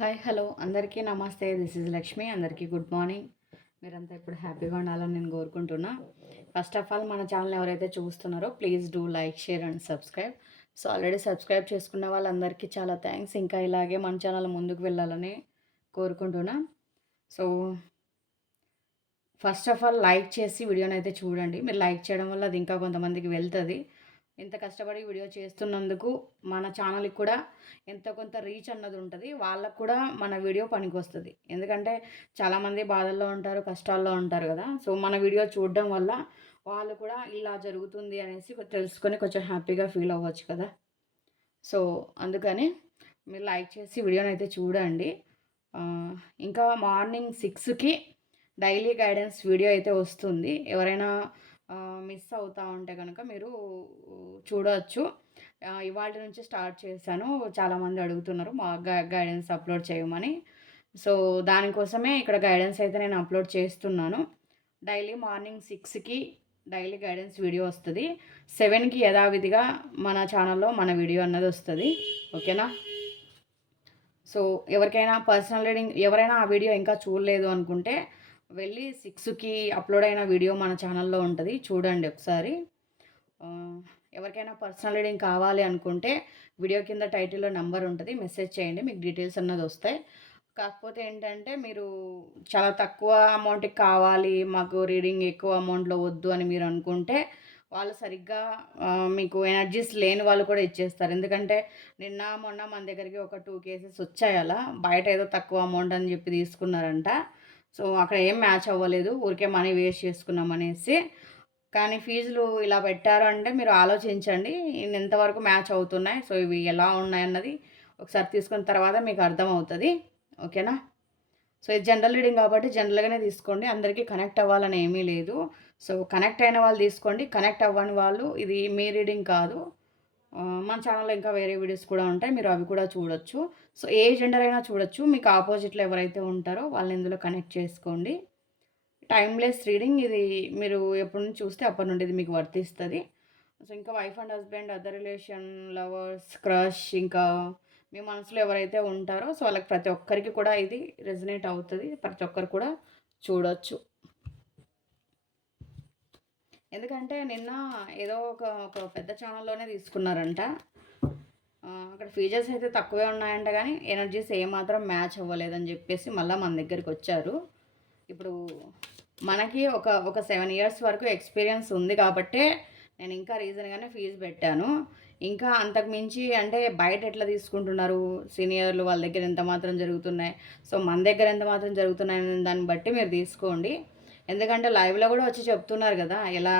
Hi hello. అందరికీ నమస్తే. This is Lakshmi అందరికీ గుడ్ మార్నింగ్ మీరంతా ఇప్పుడు హ్యాపీగా ఉండాలని నేను కోరుకుంటున్నా. ఫస్ట్ ఆఫ్ ఆల్ మన ఛానల్ ఎవరైతే చూస్తున్నారో please do like share and subscribe so already subscribe చేసుకున్న వాళ్ళందరికీ చాలా థ్యాంక్స్ ఇంకా ఇలాగే మన ఛానల్ ముందుకు వెళ్ళాలని కోరుకుంటున్నా. So first of all like చేసి వీడియోని అయితే చూడండి. మీరు లైక్ చేయడం వల్ల అది ఇంకా కొంతమందికి వెళ్తుంది. ఇంత కష్టపడి వీడియో చేస్తున్నందుకు మన ఛానల్కి కూడా ఎంత కొంత రీచ్ అన్నది ఉంటుంది. వాళ్ళకు కూడా మన వీడియో పనికి వస్తుంది ఎందుకంటే చాలామంది బాధల్లో ఉంటారు కష్టాల్లో ఉంటారు కదా. సో మన వీడియో చూడడం వల్ల వాళ్ళు కూడా ఇలా జరుగుతుంది అనేసి తెలుసుకొని కొంచెం హ్యాపీగా ఫీల్ అవ్వచ్చు కదా. సో అందుకని మీరు లైక్ చేసి వీడియోని అయితే చూడండి. ఇంకా మార్నింగ్ సిక్స్కి డైలీ గైడెన్స్ వీడియో అయితే వస్తుంది. ఎవరైనా మిస్ అవుతూ ఉంటే కనుక మీరు చూడవచ్చు ఇవాళ నుంచి స్టార్ట్ చేశాను. చాలామంది అడుగుతున్నారు మా గైడెన్స్ అప్లోడ్ చేయమని. సో దానికోసమే ఇక్కడ గైడెన్స్ అయితే నేను అప్లోడ్ చేస్తున్నాను. డైలీ మార్నింగ్ సిక్స్కి డైలీ గైడెన్స్ వీడియో వస్తుంది. సెవెన్కి యథావిధిగా మన ఛానల్లో మన వీడియో అన్నది వస్తుంది. ఓకేనా? సో ఎవరికైనా పర్సనల్ రీడింగ్ ఎవరైనా ఆ వీడియో ఇంకా చూడలేదు అనుకుంటే వెళ్ళి సిక్స్కి అప్లోడ్ అయిన వీడియో మన ఛానల్లో ఉంటుంది చూడండి ఒకసారి. ఎవరికైనా పర్సనల్ రీడింగ్ కావాలి అనుకుంటే వీడియో కింద టైటిల్లో నెంబర్ ఉంటుంది మెసేజ్ చేయండి మీకు డీటెయిల్స్ అన్నది వస్తాయి. కాకపోతే ఏంటంటే మీరు చాలా తక్కువ అమౌంట్కి కావాలి మాకు రీడింగ్ ఎక్కువ అమౌంట్లో వద్దు అని మీరు అనుకుంటే వాళ్ళు సరిగ్గా మీకు ఎనర్జీస్ లేని వాళ్ళు కూడా ఇచ్చేస్తారు. ఎందుకంటే నిన్న మొన్న మన దగ్గరికి ఒక టూ కేసెస్ వచ్చాయి అలా బయట ఏదో తక్కువ అమౌంట్ అని చెప్పి తీసుకున్నారంట. సో అక్కడ ఏం మ్యాచ్ అవ్వలేదు. ఊరికే మనీ వేస్ట్ చేసుకున్నాం అనేసి. కానీ ఫీజులు ఇలా పెట్టారు అంటే మీరు ఆలోచించండి. ఎంతవరకు మ్యాచ్ అవుతున్నాయి. సో ఇవి ఎలా ఉన్నాయి అన్నది ఒకసారి తీసుకున్న తర్వాత మీకు అర్థమవుతుంది. ఓకేనా? సో ఇది జనరల్ రీడింగ్ కాబట్టి జనరల్గానే తీసుకోండి. అందరికీ కనెక్ట్ అవ్వాలని ఏమీ లేదు. సో కనెక్ట్ అయిన వాళ్ళు తీసుకోండి. కనెక్ట్ అవ్వని వాళ్ళు ఇది మీ రీడింగ్ కాదు. మన ఛానల్లో ఇంకా వేరే వీడియోస్ కూడా ఉంటాయి. మీరు అవి కూడా చూడొచ్చు. సో ఏ జెండర్ అయినా చూడొచ్చు. మీకు ఆపోజిట్లో ఎవరైతే ఉంటారో వాళ్ళని ఇందులో కనెక్ట్ చేసుకోండి. టైమ్లెస్ రీడింగ్ ఇది మీరు ఎప్పటి నుంచి చూస్తే అప్పటి నుండి ఇది మీకు వర్తిస్తుంది. సో ఇంకా wife and husband other relation lovers crush ఇంకా మీ మనసులో ఎవరైతే ఉంటారో సో వాళ్ళకి ప్రతి ఒక్కరికి కూడా ఇది రెజనేట్ అవుతుంది. ప్రతి ఒక్కరు కూడా చూడొచ్చు. ఎందుకంటే నిన్న ఏదో ఒక ఒక పెద్ద ఛానల్లోనే తీసుకున్నారంట. అక్కడ ఫీచర్స్ అయితే తక్కువే ఉన్నాయంట కానీ ఎనర్జీస్ ఏమాత్రం మ్యాచ్ అవ్వలేదని చెప్పేసి మళ్ళీ మన దగ్గరికి వచ్చారు. ఇప్పుడు మనకి ఒక ఒక సెవెన్ ఇయర్స్ వరకు ఎక్స్పీరియన్స్ ఉంది కాబట్టే నేను ఇంకా రీజన్గానే ఫీజు పెట్టాను. ఇంకా అంతకు మించి అంటే బయట ఎట్లా తీసుకుంటున్నారు? సీనియర్లు వాళ్ళ దగ్గర ఎంత మాత్రం జరుగుతున్నాయి? సో మన దగ్గర ఎంత మాత్రం జరుగుతున్నాయి దాన్ని బట్టి మీరు తీసుకోండి. ఎందుకంటే లైవ్లో కూడా వచ్చి చెప్తున్నారు కదా ఎలా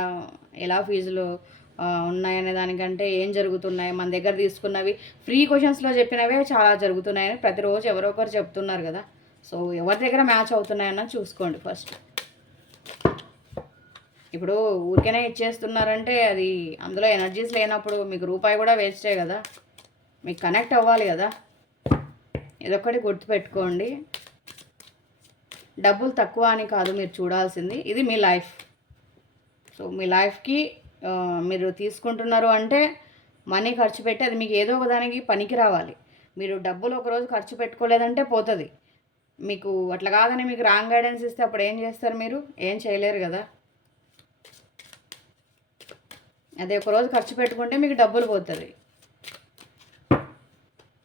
ఎలా ఫీజులు ఉన్నాయనే దానికంటే ఏం జరుగుతున్నాయి? మన దగ్గర తీసుకున్నవి ఫ్రీ క్వశ్చన్స్లో చెప్పినవే చాలా జరుగుతున్నాయని ప్రతిరోజు ఎవరో ఒకరు చెప్తున్నారు కదా. సో ఎవరి దగ్గర మ్యాచ్ అవుతున్నాయన్న చూసుకోండి ఫస్ట్ ఇప్పుడు ఊరికేనే ఇచ్చేస్తున్నారంటే అది అందులో ఎనర్జీస్ లేనప్పుడు మీకు రూపాయి కూడా వేస్టే కదా. మీకు కనెక్ట్ అవ్వాలి కదా. ఇదొక్కటి గుర్తుపెట్టుకోండి. డబ్బులు తక్కువ అని కాదు మీరు చూడాల్సింది. ఇది మీ లైఫ్ సో మీ లైఫ్కి మీరు తీసుకుంటున్నారు అంటే మనీ ఖర్చు పెట్టి అది మీకు ఏదో ఒక దానికి పనికి రావాలి. మీరు డబ్బులు ఒకరోజు ఖర్చు పెట్టుకోలేదంటే పోతుంది. మీకు అట్లా కాదని మీకు రాంగ్ గైడెన్స్ ఇస్తే అప్పుడు ఏం చేస్తారు మీరు? ఏం చేయలేరు కదా. అదే ఒకరోజు ఖర్చు పెట్టుకుంటే మీకు డబ్బులు పోతుంది.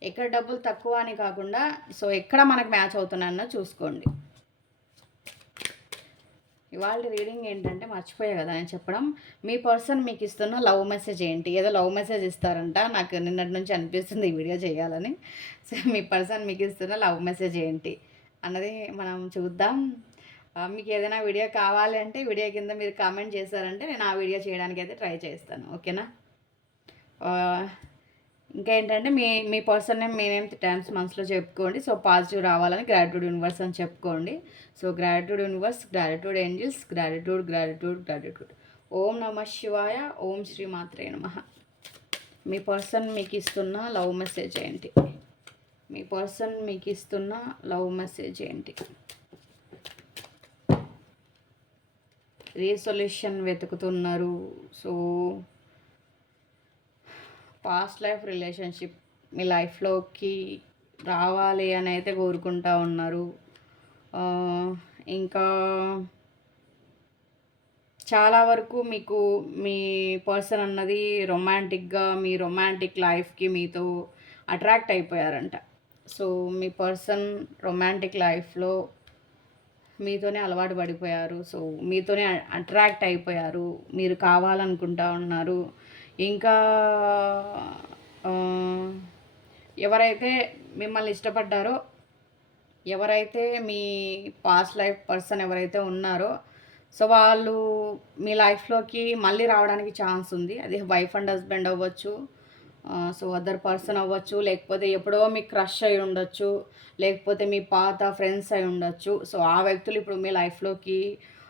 ఎక్కడ డబ్బులు తక్కువ అని కాకుండా సో ఎక్కడ మనకు మ్యాచ్ అవుతున్నా చూసుకోండి. ఇవాళ రీడింగ్ ఏంటంటే మర్చిపోయా కదా అని చెప్పడం. మీ పర్సన్ మీకు ఇస్తున్న లవ్ మెసేజ్ ఏంటి? ఏదో లవ్ మెసేజ్ ఇస్తారంట. నాకు నిన్నటి నుంచి అనిపిస్తుంది ఈ వీడియో చేయాలని. సో మీ పర్సన్ మీకు ఇస్తున్న లవ్ మెసేజ్ ఏంటి? అన్నది మనం చూద్దాం. మీకు ఏదైనా వీడియో కావాలి అంటే వీడియో కింద మీరు కామెంట్ చేశారంటే నేను ఆ వీడియో చేయడానికి అయితే ట్రై చేస్తాను ఓకేనా ఇంకా ఏంటంటే మీ మీ పర్సన్ నేమ్ మీ నేమ్ టైమ్స్ మనసులో చెప్పుకోండి. సో పాజిటివ్ రావాలని గ్రాటిట్యూడ్ యూనివర్స్ అని చెప్పుకోండి. So gratitude universe gratitude angels gratitude gratitude gratitude. ఓం నమ శివాయ ఓం శ్రీ మాత్రే నమ. మీ పర్సన్ మీకు ఇస్తున్న లవ్ మెసేజ్ ఏంటి? మీ పర్సన్ మీకు ఇస్తున్న లవ్ మెసేజ్ ఏంటి? రీసొల్యూషన్ వెతుకుతున్నారు. సో పాస్ట్ లైఫ్ రిలేషన్షిప్ మీ లైఫ్లోకి రావాలి అని అయితే కోరుకుంటా ఉన్నారు. ఇంకా చాలా వరకు మీకు మీ పర్సన్ అన్నది రొమాంటిక్గా మీ రొమాంటిక్ లైఫ్కి మీతో అట్రాక్ట్ అయిపోయారంట. సో మీ పర్సన్ రొమాంటిక్ లైఫ్లో మీతోనే అలవాటు పడిపోయారు. సో మీతోనే అట్రాక్ట్ అయిపోయారు. మీరు కావాలనుకుంటా ఉన్నారు. ఇంకా ఎవరైతే మిమ్మల్ని ఇష్టపడ్డారో ఎవరైతే మీ పాస్ట్ లైఫ్ పర్సన్ ఎవరైతే ఉన్నారో సో వాళ్ళు మీ లైఫ్లోకి మళ్ళీ రావడానికి ఛాన్స్ ఉంది. అది వైఫ్ అండ్ హస్బెండ్ అవ్వచ్చు సో అదర్ పర్సన్ అవ్వచ్చు లేకపోతే ఎప్పుడో మీ క్రష్ అయి ఉండొచ్చు లేకపోతే మీ పాత ఫ్రెండ్స్ అయి ఉండొచ్చు. సో ఆ వ్యక్తులు ఇప్పుడు మీ లైఫ్లోకి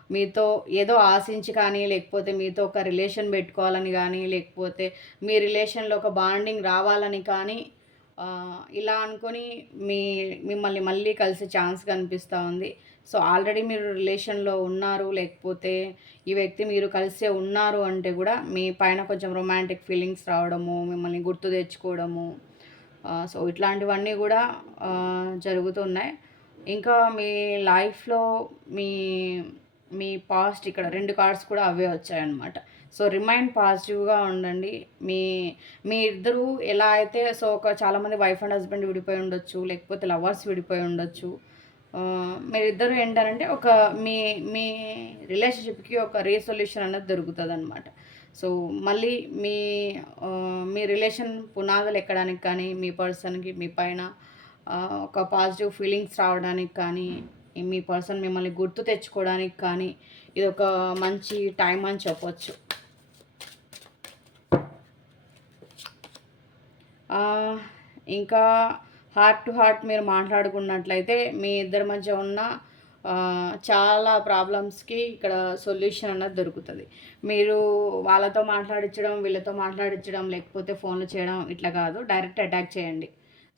మీతో ఏదో ఆశించి కానీ లేకపోతే మీతో ఒక రిలేషన్ పెట్టుకోవాలని కానీ లేకపోతే మీ రిలేషన్లో ఒక బాండింగ్ రావాలని కానీ ఇలా అనుకొని మీ మిమ్మల్ని మళ్ళీ కలిసే ఛాన్స్ కనిపిస్తూ ఉంది. సో ఆల్రెడీ మీరు రిలేషన్లో ఉన్నారు లేకపోతే ఈ వ్యక్తి మీరు కలిసే ఉన్నారు అంటే కూడా మీ పైన కొంచెం రొమాంటిక్ ఫీలింగ్స్ రావడము మిమ్మల్ని గుర్తు తెచ్చుకోవడము సో ఇట్లాంటివన్నీ కూడా జరుగుతున్నాయి. ఇంకా మీ లైఫ్లో మీ మీ పాస్ట్ ఇక్కడ రెండు కార్డ్స్ కూడా అవే వచ్చాయన్నమాట. సో రిమైండ్ పాజిటివ్గా ఉండండి. మీ మీ ఇద్దరు ఎలా అయితే సో ఒక చాలామంది వైఫ్ అండ్ హస్బెండ్ విడిపోయి ఉండొచ్చు లేకపోతే లవర్స్ విడిపోయి ఉండొచ్చు. మీరిద్దరు ఏంటంటే ఒక మీ మీ రిలేషన్షిప్కి ఒక రీసొల్యూషన్ అనేది దొరుకుతుంది అనమాట సో మళ్ళీ మీ మీ రిలేషన్ పునాదులు ఎక్కడానికి కానీ మీ పర్సన్కి మీ పైన ఒక పాజిటివ్ ఫీలింగ్స్ రావడానికి కానీ మీ పర్సన్ మిమ్మల్ని గుర్తు తెచ్చుకోవడానికి కానీ ఇది ఒక మంచి టైం అని చెప్పొచ్చు. ఇంకా హార్ట్ టు హార్ట్ మీరు మాట్లాడుకున్నట్లయితే మీ ఇద్దరి మధ్య ఉన్న చాలా ప్రాబ్లమ్స్కి ఇక్కడ సొల్యూషన్ అన్నది దొరుకుతుంది. మీరు వాళ్ళతో మాట్లాడించడం వీళ్ళతో మాట్లాడించడం లేకపోతే ఫోన్లు చేయడం ఇట్లా కాదు. డైరెక్ట్ అటాక్ చేయండి.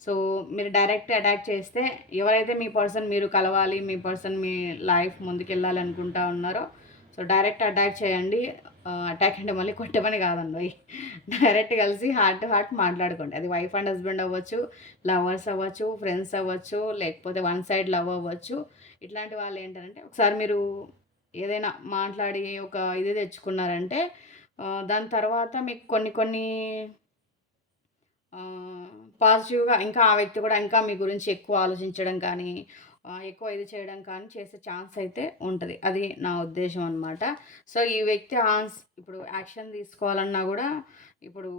సో మీరు డైరెక్ట్ అటాక్ చేస్తే ఎవరైతే మీ పర్సన్ మీరు కలవాలి మీ పర్సన్ మీ లైఫ్ ముందుకెళ్ళాలి అనుకుంటా ఉన్నారో సో డైరెక్ట్ అటాక్ చేయండి. అటాక్ అంటే మళ్ళీ కొట్టమని కాదండి. డైరెక్ట్ కలిసి హార్ట్ టు హార్ట్ మాట్లాడుకోండి. అది వైఫ్ అండ్ హస్బెండ్ అవ్వచ్చు లవర్స్ అవ్వచ్చు ఫ్రెండ్స్ అవ్వచ్చు లేకపోతే వన్ సైడ్ లవ్ అవ్వచ్చు. ఇట్లాంటి వాళ్ళు ఏంటంటే ఒకసారి మీరు ఏదైనా మాట్లాడి ఒక ఇది తెచ్చుకున్నారంటే దాని తర్వాత మీకు కొన్ని కొన్ని పాజిటివ్గా ఇంకా ఆ వ్యక్తి కూడా ఇంకా మీ గురించి ఎక్కువ ఆలోచించడం కానీ ఎక్కువ ఇది చేయడం కానీ చేసే ఛాన్స్ అయితే ఉంటుంది. అది నా ఉద్దేశం అనమాట సో ఈ వ్యక్తి ఆన్స్ ఇప్పుడు యాక్షన్ తీసుకోవాలన్నా కూడా ఇప్పుడు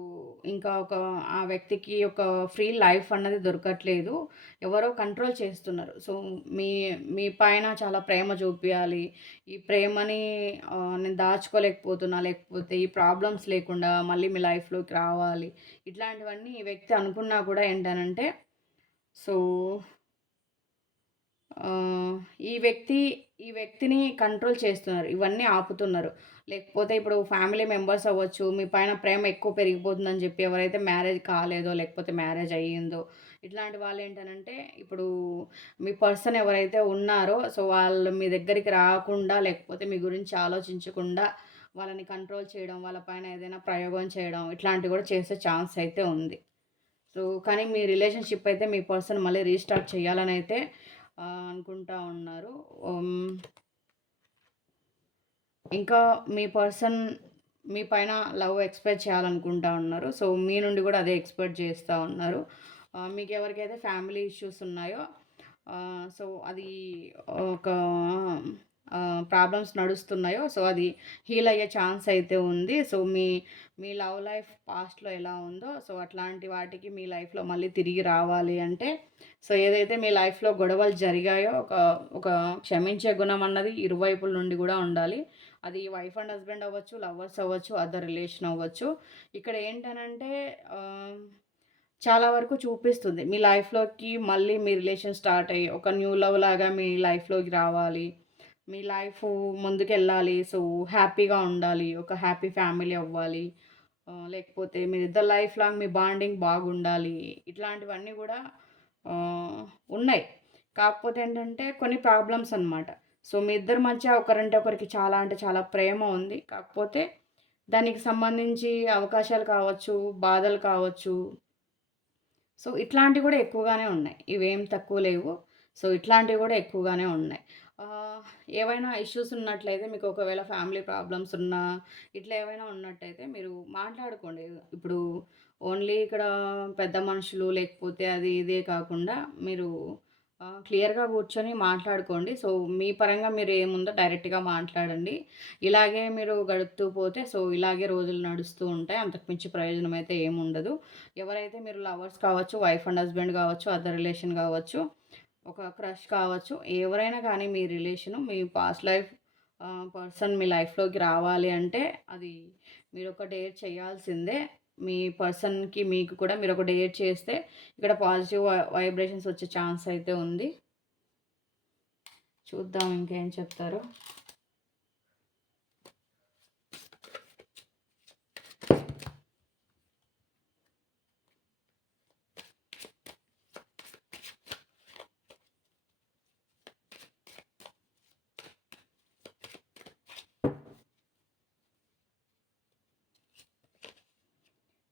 ఇంకా ఒక ఆ వ్యక్తికి ఒక ఫ్రీ లైఫ్ అన్నది దొరకట్లేదు. ఎవరో కంట్రోల్ చేస్తున్నారు. సో మీ మీ పైన చాలా ప్రేమ చూపించాలి ఈ ప్రేమని నేను దాచుకోలేకపోతున్నా. లేకపోతే ఈ ప్రాబ్లమ్స్ లేకుండా మళ్ళీ మీ లైఫ్లోకి రావాలి. ఇట్లాంటివన్నీ ఈ వ్యక్తి అనుకున్నా కూడా ఏంటనంటే సో ఈ వ్యక్తి ఈ వ్యక్తిని కంట్రోల్ చేస్తున్నారు. ఇవన్నీ ఆపుతున్నారు. లేకపోతే ఇప్పుడు ఫ్యామిలీ మెంబర్స్ అవ్వచ్చు మీ పైన ప్రేమ ఎక్కువ పెరిగిపోతుందని చెప్పి ఎవరైతే మ్యారేజ్ కాలేదో లేకపోతే మ్యారేజ్ అయ్యిందో ఇట్లాంటి వాళ్ళు ఏంటనంటే ఇప్పుడు మీ పర్సన్ ఎవరైతే ఉన్నారో సో వాళ్ళు మీ దగ్గరికి రాకుండా లేకపోతే మీ గురించి ఆలోచించకుండా వాళ్ళని కంట్రోల్ చేయడం వాళ్ళ పైన ఏదైనా ప్రయోగం చేయడం ఇట్లాంటివి కూడా చేసే ఛాన్స్ అయితే ఉంది. సో కానీ మీ రిలేషన్షిప్ అయితే మీ పర్సన్ మళ్ళీ రీస్టార్ట్ చేయాలని అయితే అనుకుంటా ఉన్నారు. ఇంకా మీ పర్సన్ మీ పైన లవ్ ఎక్స్పెక్ట్ చేయాలనుకుంటా ఉన్నారు. సో మీ నుండి కూడా అదే ఎక్స్పెక్ట్ చేస్తూ ఉన్నారు. మీకు ఎవరికైతే ఫ్యామిలీ ఇష్యూస్ ఉన్నాయో సో అది ఒక ప్రాబ్లమ్స్ నడుస్తున్నాయో సో అది హీల్ అయ్యే ఛాన్స్ అయితే ఉంది. సో మీ మీ లవ్ లైఫ్ పాస్ట్లో ఎలా ఉందో సో అట్లాంటి వాటికి మీ లైఫ్లో మళ్ళీ తిరిగి రావాలి అంటే సో ఏదైతే మీ లైఫ్లో గొడవలు జరిగాయో ఒక ఒక క్షమించే గుణం అన్నది ఇరువైపుల నుండి కూడా ఉండాలి. అది వైఫ్ అండ్ హస్బెండ్ అవ్వచ్చు లవర్స్ అవ్వచ్చు అదర్ రిలేషన్ అవ్వచ్చు. ఇక్కడ ఏంటనంటే చాలా వరకు చూపిస్తుంది. మీ లైఫ్లోకి మళ్ళీ మీ రిలేషన్ స్టార్ట్ అయ్యి ఒక న్యూ లవ్ లాగా మీ లైఫ్లోకి రావాలి. మీ లైఫ్ ముందుకెళ్ళాలి. సో హ్యాపీగా ఉండాలి. ఒక హ్యాపీ ఫ్యామిలీ అవ్వాలి. లేకపోతే మీ ఇద్దరు లైఫ్ లాంగ్ మీ బాండింగ్ బాగుండాలి. ఇట్లాంటివన్నీ కూడా ఉన్నాయి. కాకపోతే ఏంటంటే కొన్ని ప్రాబ్లమ్స్ అన్నమాట. సో మీ ఇద్దరి మధ్య ఒకరంటే ఒకరికి చాలా అంటే చాలా ప్రేమ ఉంది. కాకపోతే దానికి సంబంధించి అవకాశాలు కావచ్చు బాధలు కావచ్చు. సో ఇట్లాంటివి కూడా ఎక్కువగానే ఉన్నాయి. ఇవేం తక్కువ లేవు. సో ఇట్లాంటివి కూడా ఎక్కువగానే ఉన్నాయి. ఏవైనా ఇష్యూస్ ఉన్నట్లయితే మీకు ఒకవేళ ఫ్యామిలీ ప్రాబ్లమ్స్ ఉన్నా ఇట్లా ఏవైనా ఉన్నట్టయితే మీరు మాట్లాడుకోండి ఇప్పుడు ఓన్లీ ఇక్కడ పెద్ద మనుషులు లేకపోతే అది ఇదే కాకుండా మీరు క్లియర్‌గా కూర్చొని మాట్లాడుకోండి. సో, మీ పరంగా మీరు ఏముందో డైరెక్ట్‌గా మాట్లాడండి. ఇలాగే మీరు గడుపుతూ పోతే సో, ఇలాగే రోజులు నడుస్తూ ఉంటాయి. అంతకుమించి ప్రయోజనం అయితే ఏముండదు. ఎవరైతే మీరు లవర్స్ కావచ్చు, వైఫ్ అండ్ హస్బెండ్ కావచ్చు, అదర్ రిలేషన్ కావచ్చు, ఒక క్రష్ కావచ్చు, ఎవరైనా కానీ మీ రిలేషను మీ పాస్ట్ లైఫ్ పర్సన్ మీ లైఫ్‌లోకి రావాలి అంటే అది మీరు ఒక డేట్ చేయాల్సిందే. మీ పర్సన్‌కి మీకు కూడా మీరు ఒక డేట్ చేస్తే ఇక్కడ పాజిటివ్ వైబ్రేషన్స్ వచ్చే ఛాన్స్ అయితే ఉంది. చూద్దాం ఇంకేం చెప్తారో.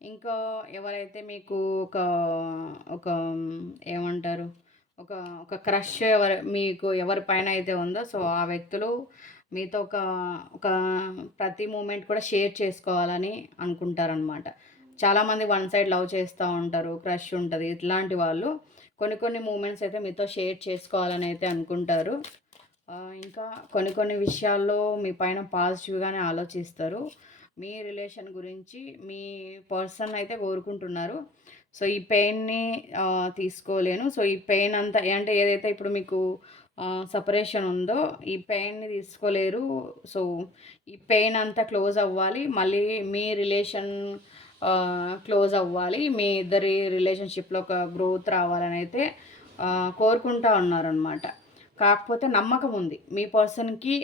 ఇంకా ఎవరైతే మీకు ఒక ఒక ఏమంటారు ఒక ఒక క్రష్ ఎవరు మీకు ఎవరి పైన అయితే ఉందో సో ఆ వ్యక్తులు మీతో ఒక ఒక ప్రతి మూమెంట్ కూడా షేర్ చేసుకోవాలని అనుకుంటారనమాట చాలామంది వన్ సైడ్ లవ్ చేస్తూ ఉంటారు క్రష్ ఉంటుంది ఇట్లాంటి వాళ్ళు కొన్ని కొన్ని మూమెంట్స్ అయితే మీతో షేర్ చేసుకోవాలని అయితే అనుకుంటారు. ఇంకా కొన్ని కొన్ని విషయాల్లో మీ పైన పాజిటివ్గానే ఆలోచిస్తారు. మీ రిలేషన్ గురించి మీ పర్సన్ అయితే కోరుకుంటున్నారు. సో ఈ పెయిన్ని తీసుకోలేను. సో ఈ పెయిన్ అంతా అంటే ఏదైతే ఇప్పుడు మీకు సపరేషన్ ఉందో ఈ పెయిన్ని తీసుకోలేరు. సో ఈ పెయిన్ అంతా క్లోజ్ అవ్వాలి. మళ్ళీ మీ రిలేషన్ క్లోజ్ అవ్వాలి. మీ ఇద్దరి రిలేషన్షిప్లో ఒక గ్రోత్ రావాలని అయితే కోరుకుంటా ఉన్నారనమాట కాకపోతే నమ్మకం ఉంది. మీ పర్సన్కి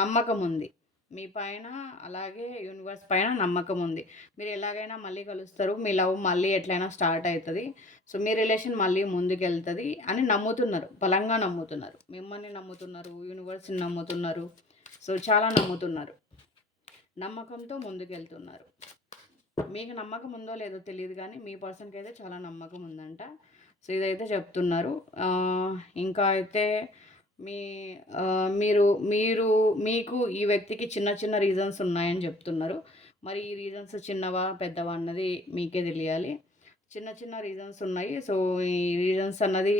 నమ్మకం ఉంది. మీ పైన అలాగే యూనివర్స్ పైన నమ్మకం ఉంది. మీరు ఎలాగైనా మళ్ళీ కలుస్తారు. మీ లవ్ మళ్ళీ ఎట్లయినా స్టార్ట్ అవుతుంది సో మీ రిలేషన్ మళ్ళీ ముందుకెళ్తుంది అని నమ్ముతున్నారు. బలంగా నమ్ముతున్నారు. మిమ్మల్ని నమ్ముతున్నారు. యూనివర్స్ని నమ్ముతున్నారు. సో చాలా నమ్ముతున్నారు. నమ్మకంతో ముందుకెళ్తున్నారు. మీకు నమ్మకం ఉందో లేదో తెలియదు కానీ మీ పర్సన్కి అయితే చాలా నమ్మకం ఉందంట. సో ఇదైతే చెప్తున్నారు. ఇంకా అయితే మీ మీరు మీరు మీకు ఈ వ్యక్తికి చిన్న చిన్న రీజన్స్ ఉన్నాయని చెప్తున్నారు. మరి ఈ రీజన్స్ చిన్నవా పెద్దవా అన్నది మీకే తెలియాలి. చిన్న చిన్న రీజన్స్ ఉన్నాయి. సో ఈ రీజన్స్ అన్నది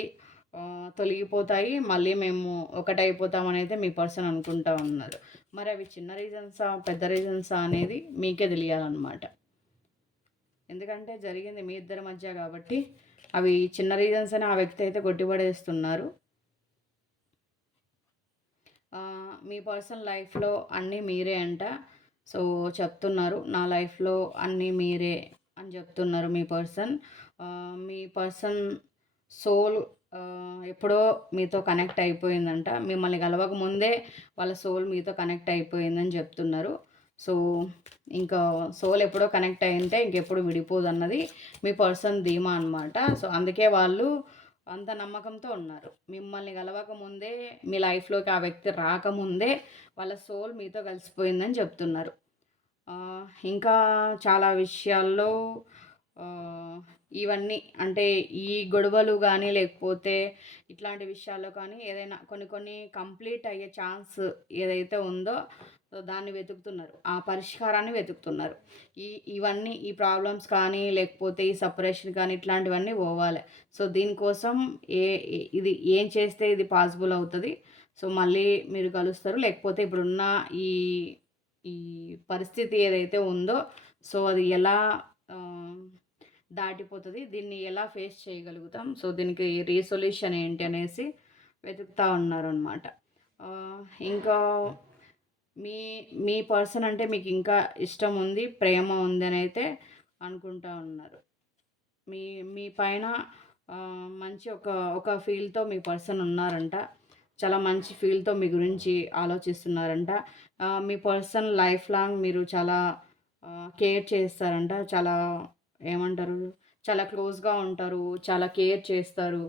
తొలగిపోతాయి. మళ్ళీ మేము ఒకటైపోతామని అయితే మీ పర్సన్ అనుకుంటా ఉన్నారు. మరి అవి చిన్న రీజన్సా పెద్ద రీజన్సా అనేది మీకే తెలియాలన్నమాట. ఎందుకంటే జరిగింది మీ ఇద్దరి మధ్య కాబట్టి అవి చిన్న రీజన్స్ అని ఆ వ్యక్తి అయితే కొట్టిపడేస్తున్నారు. మీ పర్సనల్ లైఫ్లో అన్నీ మీరే అంట. సో చెప్తున్నారు. నా లైఫ్లో అన్నీ మీరే అని చెప్తున్నారు మీ పర్సన్. మీ పర్సన్ సోల్ ఎప్పుడో మీతో కనెక్ట్ అయిపోయిందంట. మిమ్మల్ని కలవక ముందే వాళ్ళ సోల్ మీతో కనెక్ట్ అయిపోయిందని చెప్తున్నారు. సో ఇంకా సోల్ ఎప్పుడో కనెక్ట్ అయింటే ఇంకెప్పుడు విడిపోదు అన్నది మీ పర్సన్ ధీమా అనమాట సో అందుకే వాళ్ళు అంత నమ్మకంతో ఉన్నారు. మిమ్మల్ని కలవక ముందే మీ లైఫ్లోకి ఆ వ్యక్తి రాకముందే వాళ్ళ సోల్ మీతో కలిసిపోయిందని చెప్తున్నారు. ఇంకా చాలా విషయాల్లో ఇవన్నీ అంటే ఈ గొడవలు కానీ లేకపోతే ఇట్లాంటి విషయాల్లో కానీ ఏదైనా కొన్ని కొన్ని కంప్లీట్ అయ్యే ఛాన్స్ ఏదైతే ఉందో దాన్ని వెతుకుతున్నారు. ఆ పరిష్కారాన్ని వెతుకుతున్నారు. ఈ ఇవన్నీ ఈ ప్రాబ్లమ్స్ కానీ లేకపోతే ఈ సపరేషన్ కానీ ఇట్లాంటివన్నీ పోవాలి. సో దీనికోసం ఏ ఇది ఏం చేస్తే ఇది పాసిబుల్ అవుతుంది? సో మళ్ళీ మీరు కలుస్తారు. లేకపోతే ఇప్పుడున్న ఈ ఈ పరిస్థితి ఏదైతే ఉందో సో అది ఎలా దాటిపోతుంది? దీన్ని ఎలా ఫేస్ చేయగలుగుతాం? సో దీనికి రీసొల్యూషన్ ఏంటి అనేసి వెతుకుతూ ఉన్నారు అనమాట ఇంకా మీ మీ పర్సన్ అంటే మీకు ఇంకా ఇష్టం ఉంది ప్రేమ ఉంది అయితే అనుకుంటా ఉన్నారు. మీ మీ పైన మంచి ఒక ఒక ఫీల్తో మీ పర్సన్ ఉన్నారంట. చాలా మంచి ఫీల్తో మీ గురించి ఆలోచిస్తున్నారంట. మీ పర్సన్ లైఫ్ లాంగ్ మీరు చాలా కేర్ చేస్తారంట. చాలా ఏమంటారు? చాలా క్లోజ్గా ఉంటారు. చాలా కేర్ చేస్తారు.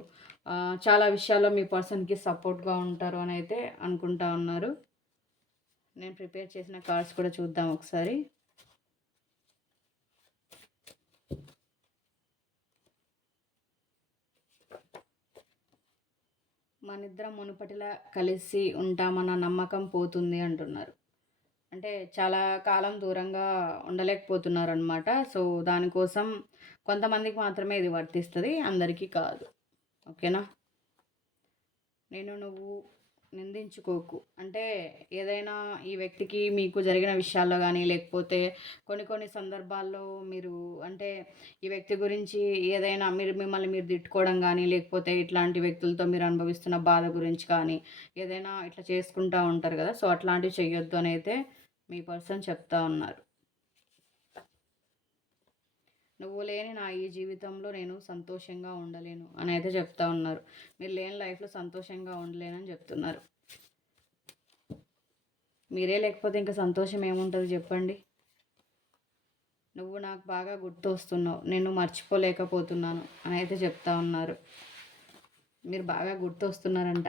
చాలా విషయాల్లో మీ పర్సన్కి సపోర్ట్గా ఉంటారు అని అయితే అనుకుంటా ఉన్నారు. నేను ప్రిపేర్ చేసిన కార్డ్స్ కూడా చూద్దాం ఒకసారి. మనిద్దరం మునుపటిలా కలిసి ఉంటామన్న నమ్మకం పోతుంది అంటున్నారు. అంటే చాలా కాలం దూరంగా ఉండలేకపోతున్నారు అనమాట సో దానికోసం కొంతమందికి మాత్రమే ఇది వర్తిస్తుంది అందరికీ కాదు. ఓకేనా? నేను నువ్వు నిందించుకోకు. అంటే ఏదైనా ఈ వ్యక్తికి మీకు జరిగిన విషయాల్లో కానీ లేకపోతే కొన్ని కొన్ని సందర్భాల్లో మీరు అంటే ఈ వ్యక్తి గురించి ఏదైనా మీరు మిమ్మల్ని మీరు తిట్టుకోవడం కానీ లేకపోతే ఇట్లాంటి వ్యక్తులతో మీరు అనుభవిస్తున్న బాధ గురించి కానీ ఏదైనా ఇట్లా చేసుకుంటూ ఉంటారు కదా. సో అట్లాంటివి చెయ్యొద్దు అని అయితే మీ పర్సన్ చెప్తా ఉన్నారు. నువ్వు లేని నా ఈ జీవితంలో నేను సంతోషంగా ఉండలేను అని అయితే చెప్తా ఉన్నారు. మీరు లేని లైఫ్లో సంతోషంగా ఉండలేనని చెప్తున్నారు. మీరే లేకపోతే ఇంకా సంతోషం ఏముంటుంది చెప్పండి? నువ్వు నాకు బాగా గుర్తు వస్తున్నావు నేను మర్చిపోలేకపోతున్నాను అని అయితే చెప్తా ఉన్నారు. మీరు బాగా గుర్తు వస్తున్నారంట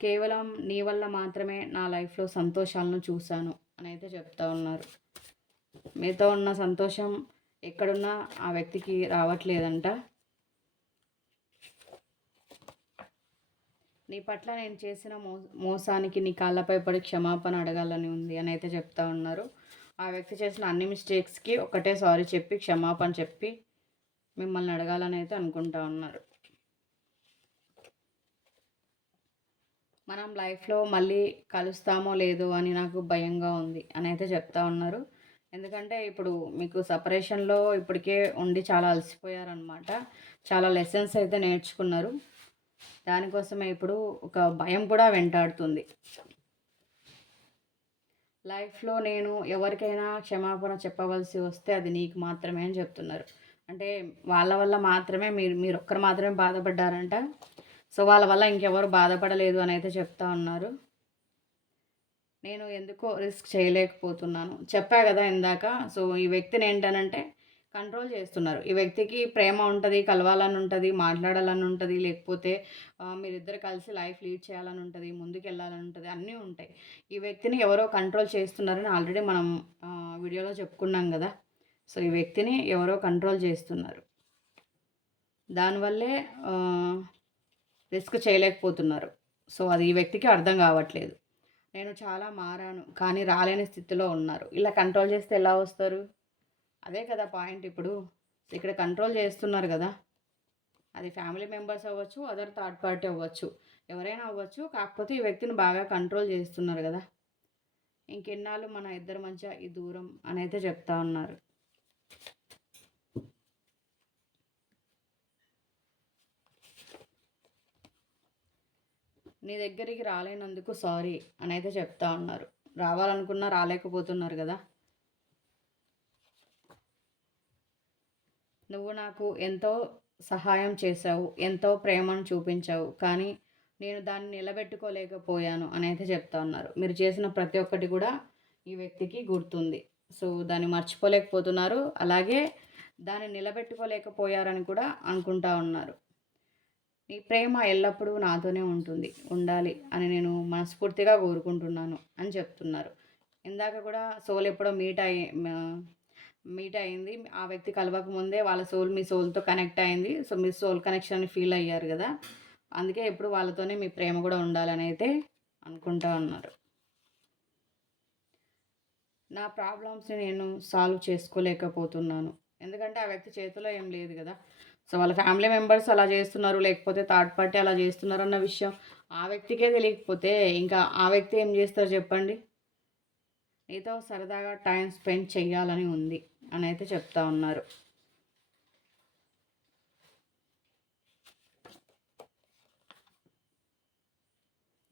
కేవలం నీ వల్ల మాత్రమే నా లైఫ్లో సంతోషాలను చూశాను అని అయితే చెప్తా ఉన్నారు. మీతో ఉన్న సంతోషం ఎక్కడున్నా ఆ వ్యక్తికి రావట్లేదంట. నీ పట్ల నేను చేసిన మో మోసానికి నీ కాళ్ళపై పడి క్షమాపణ అడగాలని ఉంది అని అయితే చెప్తా ఉన్నారు. ఆ వ్యక్తి చేసిన అన్ని మిస్టేక్స్కి ఒకటే సారీ చెప్పి క్షమాపణ చెప్పి మిమ్మల్ని అడగాలని అయితే అనుకుంటా ఉన్నారు. మనం లైఫ్లో మళ్ళీ కలుస్తామో లేదో అని నాకు భయంగా ఉంది అని అయితే చెప్తా ఉన్నారు. ఎందుకంటే ఇప్పుడు మీకు సపరేషన్లో ఇప్పటికే ఉండి చాలా అలసిపోయారనమాట చాలా లెసన్స్ అయితే నేర్చుకున్నారు. దానికోసమే ఇప్పుడు ఒక భయం కూడా వెంటాడుతుంది. లైఫ్లో నేను ఎవరికైనా క్షమాపణ చెప్పవలసి వస్తే అది నీకు మాత్రమే అని చెప్తున్నారు. అంటే వాళ్ళ వల్ల మాత్రమే మీరు మీరు ఒక్కరు మాత్రమే బాధపడ్డారంట. సో వాళ్ళ వల్ల ఇంకెవరు బాధపడలేదు అని అయితే చెప్తా ఉన్నారు. నేను ఎందుకో రిస్క్ చేయలేకపోతున్నాను. చెప్పా కదా ఇందాక సో ఈ వ్యక్తిని ఏంటనంటే కంట్రోల్ చేస్తున్నారు. ఈ వ్యక్తికి ప్రేమ ఉంటుంది కలవాలని ఉంటుంది మాట్లాడాలని ఉంటుంది లేకపోతే మీరిద్దరు కలిసి లైఫ్ లీడ్ చేయాలని ఉంటుంది ముందుకు వెళ్ళాలని ఉంటుంది అన్నీ ఉంటాయి. ఈ వ్యక్తిని ఎవరో కంట్రోల్ చేస్తున్నారని ఆల్రెడీ మనం వీడియోలో చెప్పుకున్నాం కదా. సో ఈ వ్యక్తిని ఎవరో కంట్రోల్ చేస్తున్నారు. దానివల్లే రిస్క్ చేయలేకపోతున్నారు. సో అది ఈ వ్యక్తికి అర్థం కావట్లేదు. నేను చాలా మారాను కానీ రాలేని స్థితిలో ఉన్నారు. ఇలా కంట్రోల్ చేస్తే ఎలా వస్తారు? అదే కదా పాయింట్ ఇప్పుడు. ఇక్కడ కంట్రోల్ చేస్తున్నారు కదా. అది ఫ్యామిలీ మెంబర్స్ అవ్వచ్చు అదర్ థర్డ్ పార్టీ అవ్వచ్చు. ఎవరైనా అవ్వచ్చు కాకపోతే ఈ వ్యక్తిని బాగా కంట్రోల్ చేస్తున్నారు కదా. ఇంకెన్నాళ్ళు మన ఇద్దరి మధ్య ఈ దూరం అని అయితే చెప్తా ఉన్నారు. నీ దగ్గరికి రాలేనందుకు సారీ అని అయితే చెప్తా ఉన్నారు. రావాలనుకున్నా రాలేకపోతున్నారు కదా. నువ్వు నాకు ఎంతో సహాయం చేశావు ఎంతో ప్రేమను చూపించావు కానీ నేను దాన్ని నిలబెట్టుకోలేకపోయాను అని అయితే చెప్తా ఉన్నారు. మీరు చేసిన ప్రతి ఒక్కటి కూడా ఈ వ్యక్తికి గుర్తుంది. సో దాన్ని మర్చిపోలేకపోతున్నారు. అలాగే దాన్ని నిలబెట్టుకోలేకపోయారని కూడా అనుకుంటా ఉన్నారు. నీ ప్రేమ ఎల్లప్పుడూ నాతోనే ఉంటుంది. ఉండాలి అని నేను మనస్ఫూర్తిగా కోరుకుంటున్నాను అని చెప్తున్నారు. ఇందాక కూడా సోల్ ఎప్పుడో మీట్ అయ్యి మీట్ అయింది. ఆ వ్యక్తి కలవక ముందే వాళ్ళ సోల్ మీ సోల్తో కనెక్ట్ అయింది. సో మీ సోల్ కనెక్షన్ ఫీల్ అయ్యారు కదా. అందుకే ఎప్పుడు వాళ్ళతోనే మీ ప్రేమ కూడా ఉండాలని అయితే అనుకుంటా ఉన్నారు. నా ప్రాబ్లమ్స్ని నేను సాల్వ్ చేసుకోలేకపోతున్నాను. ఎందుకంటే ఆ వ్యక్తి చేతిలో ఏం లేదు కదా. సో వాళ్ళ ఫ్యామిలీ మెంబర్స్ అలా చేస్తున్నారు లేకపోతే థర్డ్ పార్టీ అలా చేస్తున్నారు అన్న విషయం ఆ వ్యక్తికే తెలియకపోతే ఇంకా ఆ వ్యక్తి ఏం చేస్తారు చెప్పండి? నీతో సరదాగా టైం స్పెండ్ చెయ్యాలని ఉంది అని అయితే చెప్తా ఉన్నారు.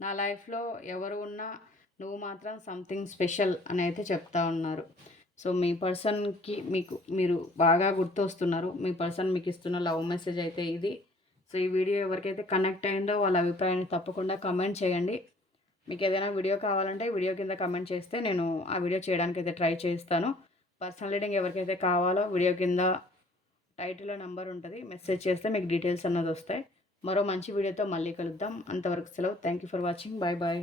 నా లైఫ్లో ఎవరు ఉన్నా నువ్వు మాత్రం సంథింగ్ స్పెషల్ అని అయితే చెప్తా ఉన్నారు. సో మీ పర్సన్కి మీకు మీరు బాగా గుర్తొస్తున్నారు. మీ పర్సన్ మీకు ఇస్తున్న లవ్ మెసేజ్ అయితే ఇది. సో ఈ వీడియో ఎవరికైతే కనెక్ట్ అయిందో వాళ్ళ అభిప్రాయాన్ని తప్పకుండా కమెంట్ చేయండి. మీకు ఏదైనా వీడియో కావాలంటే వీడియో కింద కమెంట్ చేస్తే నేను ఆ వీడియో చేయడానికి అయితే ట్రై చేస్తాను. పర్సనల్ రీడింగ్ ఎవరికైతే కావాలో వీడియో కింద టైటిల్లో నెంబర్ ఉంటుంది. మెసేజ్ చేస్తే మీకు డీటెయిల్స్ అన్నది వస్తాయి మరో మంచి వీడియోతో మళ్ళీ కలుద్దాం. అంతవరకు సెలవు. Thank you for watching. Bye bye.